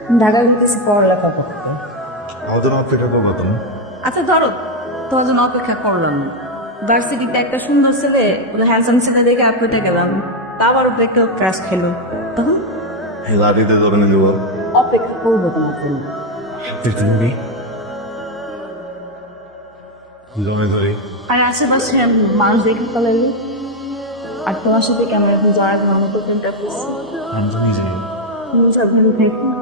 ঢাকা গেছি পড়ালেখা করতে। আমাদের অপেক্ষা করব তুমি। আচ্ছা ধরো তোমার জন্য অপেক্ষা করলাম। না ভার্সিটিতে একটা সুন্দর ছেলে হ্যান্ডসাম ছেলে দেখে আপেতে গেলাম। আবার কেউ ক্রাশ খেলো। তখন? এই লাঠিতে ধরে নিয়ে অপেক্ষা করব তোমার জন্য। তুমি জমে ধরি। আর আশেপাশে মানুষ দেখে ফেলাইলো আর তোমার সাথে এখন জড়া মতো করছি আমি তো নিজে থাকো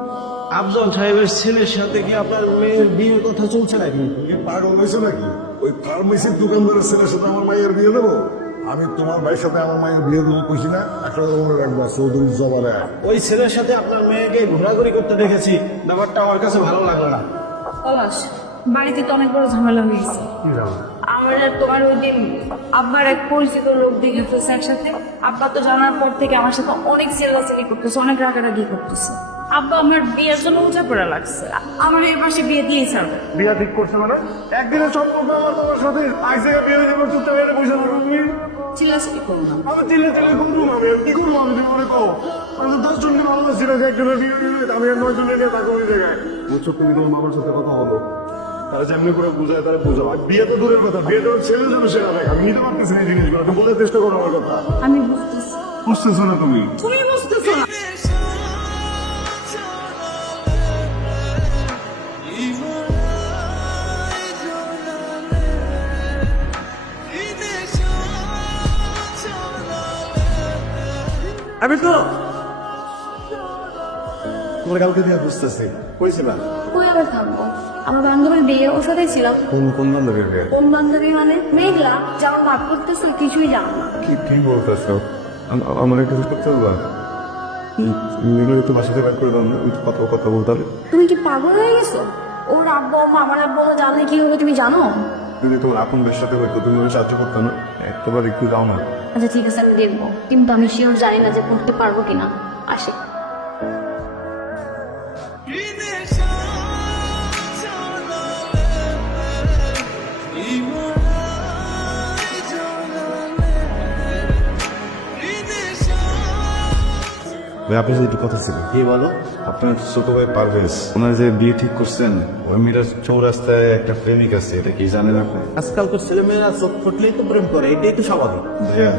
আফজল সাহেবের ছেলের সাথে কি আপনার মেয়ের বিয়ের কথা চলছে নাকি? পাগল হয়েছো নাকি? ওই ফার্মেসির দোকানদারের ছেলের সাথে আমার মায়ের বিয়ে দেবো? আমি তোমার ভাইয়ের সাথে আমার মায়ের বিয়ে দেবো কইছি না? একটা মনে রাখবা চৌধুরী জবারে ওই ছেলের সাথে আপনার মেয়েকে ঘোরাঘুরি করতে দেখেছি। ব্যাপারটা আমার কাছে ভালো লাগল না। পলাশ বাড়িতে তো অনেক বড় ঝামেলা হয়ে গেছে। আমার আর তোমার ওই দিন আব্বার এক পরিচিত লোক দেখেছে একসাথে? আব্বা তো জানার পর থেকে আমার সাথে অনেক চিল্লাচিল্লি করতেছে অনেক রাগারাগি করতেছে। আব্বা আমার বিয়ের জন্য উঁচা পড়া লাগছে। আমার এর পাশে বিয়ে দিয়েছে আমার বিয়া ঠিক করছে মানে? একদিনের সম্পর্ক আমার তোমার সাথে এক জায়গায় বিয়ে হয়ে যাবে চুপচাপ বসে চিল্লাচিল্লি করব না। আমি চিল্লে চিল্লে ঘুমটু আমি কি করব? আমি তুমি কো আমি তো দশ জনকে ভালোবাসি না একজনের বিয়ে আমি আর নয় জনের থাকব ওই জায়গায়। বুঝছ তুমি তোমার মামার সাথে কথা তারা যেমনি করে বুঝায় তারা বুঝাও। আর বিয়ে তো দূরের কথা বিয়ে তো ছেলে জন্য সেরা দেখ আমি নিতে পারতেছি না এই জিনিসগুলো তুমি বোঝার চেষ্টা করো আমার কথা। আমি বুঝতেছি। বুঝতেছো না তুমি? তুমি আমি তো তোমার কালকে দিয়ে বুঝতেছি কইছিলাম কই আবার থাকব আমার বান্ধবীর বিয়ে ওর সাথে ছিলাম কোন কোন বান্ধবীর বিয়ে? কোন বান্ধবী মানে? মেঘলা যেমন ভাব করতেছে কিছুই জানো না। কি ঠিক বলতেছো? আমার একটা করতে পারবা মেয়েগুলো একটু বাসাতে ব্যাক করে দাও না আমি তো কথা কথা বলতে হবে। তুমি কি পাগল হয়ে গেছো? ওর আব্বু আম্মা আমার আব্বু জানলে কি হবে তুমি জানো? যদি তোমার আপনদের সাথে হইতো তুমি ওকে সাহায্য করতে না একটাবার একটু দাও না। আচ্ছা ঠিক আছে, আমি দেখব। কিন্তু আমি শিওর জানি না যে করতে পারব কিনা। আসে। ভাই আপনার সাথে একটু কথা ছিল। কি বলো? আপনার ছোট ভাই পারভেজ ওনার যে বিয়ে ঠিক করছেন ওই মেয়েটার চৌরাস্তায় একটা প্রেমিক আছে এটা কি জানেন আপনি? আজকালকার ছেলেমেয়েরা চোখ ফুটলেই তো প্রেম করে এটাই তো স্বাভাবিক। ভাইয়া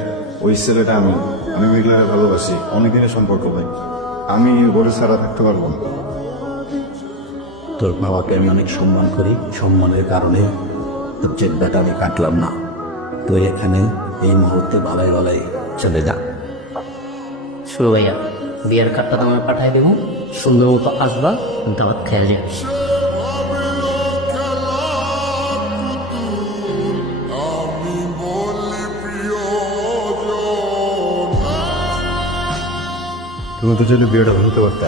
ওই ছেলেটা আমি আমি মেঘলারে ভালোবাসি অনেকদিনের সম্পর্ক ভাই। আমি ঘরে ছাড়া থাকতে পারব না। তোর বাবাকে আমি অনেক সম্মান করি সম্মানের কারণে তোর চেকটা আমি কাটলাম না। তুই এখানে এই মুহূর্তে ভালাই ভালাই চলে যা। শুরু ভাইয়া। বিয়ের কার্ডটা তোমায় পাঠাই দেবো। সুন্দর মতো আসবা দাওয়াত খেয়ে যাবে তুমি তো যদি বিয়েটা হতে পারতে।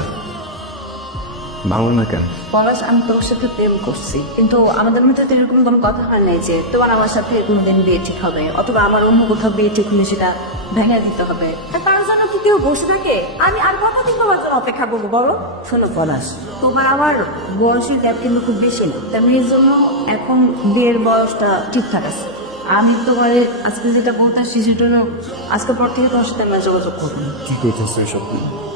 ভালো না কেন? পলাশ আমি তোর সাথে প্রেম করছি কিন্তু আমাদের মধ্যে তো এরকম কোনো কথা হয় নাই যে তোমার আমার সাথে কোনোদিন বিয়ে ঠিক হবে অথবা আমার অন্য কোথাও বিয়ে ঠিক হলে সেটা ভেঙে দিতে হবে। আর তার জন্য কি কেউ বসে থাকে? আমি আর কতদিন তোমার জন্য অপেক্ষা করব বলো। শোনো পলাশ তোমার আমার বয়সের গ্যাপ কিন্তু খুব বেশি না। তেমনি এর জন্য এখন বিয়ের বয়সটা ঠিকঠাক আছে। আমি তোমার আজকে যেটা বলতে আসছি সেটা হলো পর থেকে তোমার সাথে আমরা যোগাযোগ করব কি করতেছো এসব?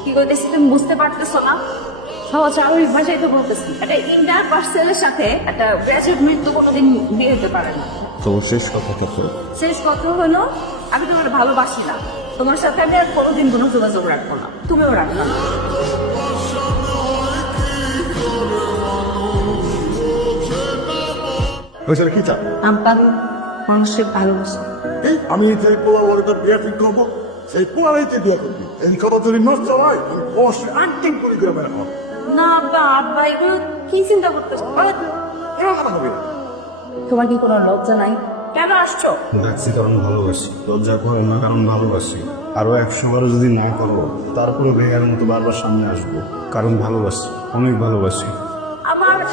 কি করতেছি তুমি বুঝতে পারতেছো না? সহজ স্বাভাবিক ভাষায় তো বলতেছি। একটা ইন্টার পার্সেলের সাথে একটা গ্র্যাজুয়েট মেয়ের তো কোনোদিন বিয়ে হতে পারে না। তো শেষ কথা কত? শেষ কথা হলো আমি তোমার ভালোবাসি না। তোমার সাথে আমি আর কোনোদিন কোনো যোগাযোগ রাখব না। তুমিও রাখব না। কি চাপ? আমি মানুষের ভালোবাসি। আমি যে পোলা বড় তোর বিয়ে ঠিক করব সেই পোলারাইতে বিয়ে করবি। এই কথা যদি নষ্ট হয় আমি অবশ্যই না আব্বা আব্বা এগুলো কি চিন্তা করতেছো? আরে, এরকম হবে না। তোমার কি কোনো লজ্জা নাই? কেন আসছো? ডাকছি কারণ ভালোবাসি। লজ্জা করো না, কারণ ভালোবাসি। আরও একশো বারো যদি না করব তারপরে ভেঙার মতো বারবার সামনে আসব। কারণ ভালোবাসি, অনেক ভালোবাসি।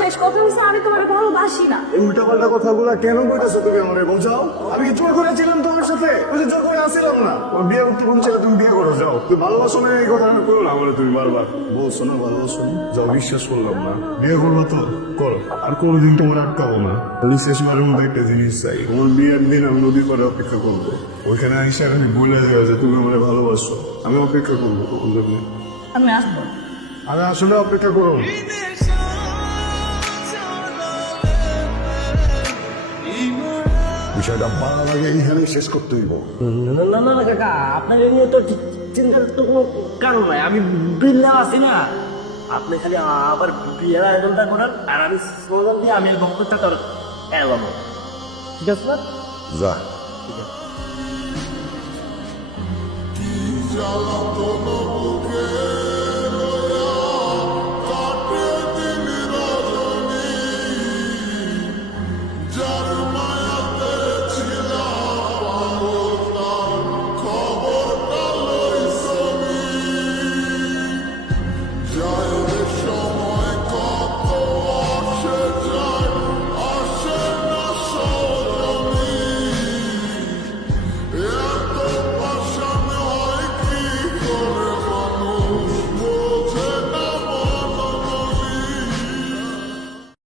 শেষ কথা হচ্ছে আমি তোমার ভালোবাসি না। এই উল্টা পাল্টা কথাগুলো কেন বলতেছো তুমি আমারে বোঝাও। আমি কি জোর করেছিলাম তোমার সাথে? ওই যে জোর করে আসছিলাম না। ও বিয়ে করতে কোন ছেলে তুমি বিয়ে করো যাও। তুমি ভালোবাসো না এই কথা আমি করো না বলে তুমি বারবার। বলছো না ভালোবাসো না। যাও বিশ্বাস করলাম না। বিয়ে করব তো? করো। আর কোনোদিন তোমার আটকাবো না। আমি শেষবারের মধ্যে একটা জিনিস চাই। তোমার বিয়ের দিন আমি নদীর পাড়ে অপেক্ষা করব। ওইখানে আইসা আমি বলে দেওয়া যে তুমি আমার ভালোবাসো। আমি অপেক্ষা করব জন্য আমি আসব। আমি আসলে অপেক্ষা করুন বিষয়টা বাড়ার আগে এইখানে শেষ করতে হইব। না না না না কাকা আপনার এই নিয়ে তো চিন্তার তো কোনো কারণ নাই। আমি বিল্লা আছি না। আপনি খালি আবার বিয়ের আয়োজনটা করেন আর আমি স্লোগান দিয়ে আমি বক্তব্যটা তোর এলাম ঠিক আছে না? যা। জ্বালাতন